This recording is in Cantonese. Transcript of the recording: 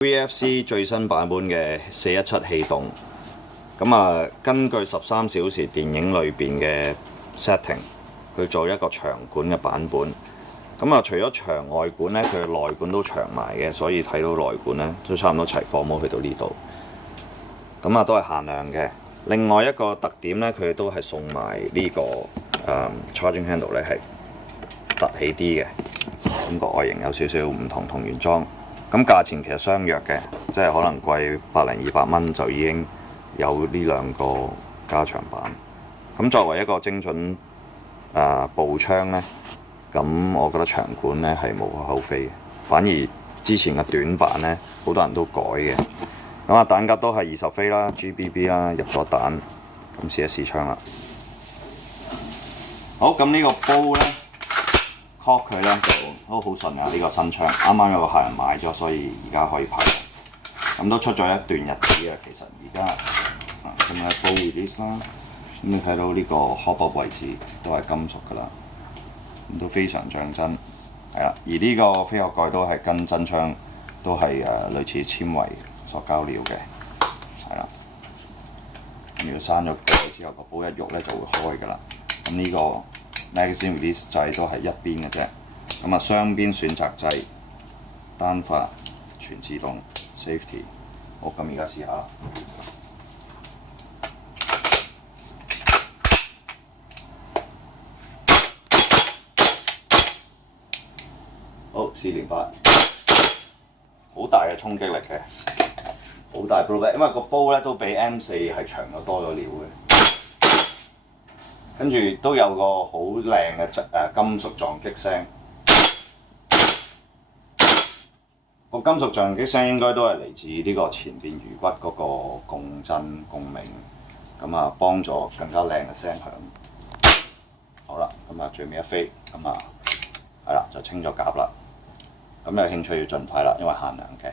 VFC 最新版本嘅417氣動，根據13小時電影裏邊嘅 setting， 去做一個長管嘅版本。除咗長外管呢，佢嘅內管都長埋嘅，所以睇到內管呢都差唔多齊貨模去到呢度。都係限量嘅。另外一個特點呢，佢都係送埋呢個charging handle 呢係凸起啲嘅，個外形有少少唔同，同原裝。價錢其實相若嘅，即係可能貴100-200蚊就已經有呢兩個加長版。作為一個精準步槍呢，我覺得長管呢係無可厚非嘅。反而之前嘅短版呢，好多人都改嘅。彈夾都係20飛啦 ，GBB 啦，入咗彈。試一試槍啦。好，呢個煲呢 cock 佢呢就都好順啊！呢個新槍啱啱有個客人買咗，所以而家可以拍。都出咗一段日子啊，其實而家煲 release 啦。你睇到呢個 hotbob 位置都係金屬㗎啦，都非常像真。係啦，而呢個飛殼蓋都係跟真槍都係類似纖維塑膠料嘅，係啦。如果閂咗蓋之後，個煲一喐呢就會開㗎啦。呢個 magazine release 掣都係一邊嘅啫。雙邊選擇掣，單發全自動 safety。好，而家試下啦。好，試連發，好大嘅衝擊力嘅，好大 blowback， 因為個煲咧都比 M4 係長咗多咗料嘅，跟住都有個好靚嘅金屬撞擊聲。個金屬撞擊聲應該都係嚟自呢個前邊魚骨嗰個共振共鳴，幫助更加靚嘅聲響。好啦，最尾一飛，係啦就清咗夾啦。有興趣要盡快啦，因為限量嘅。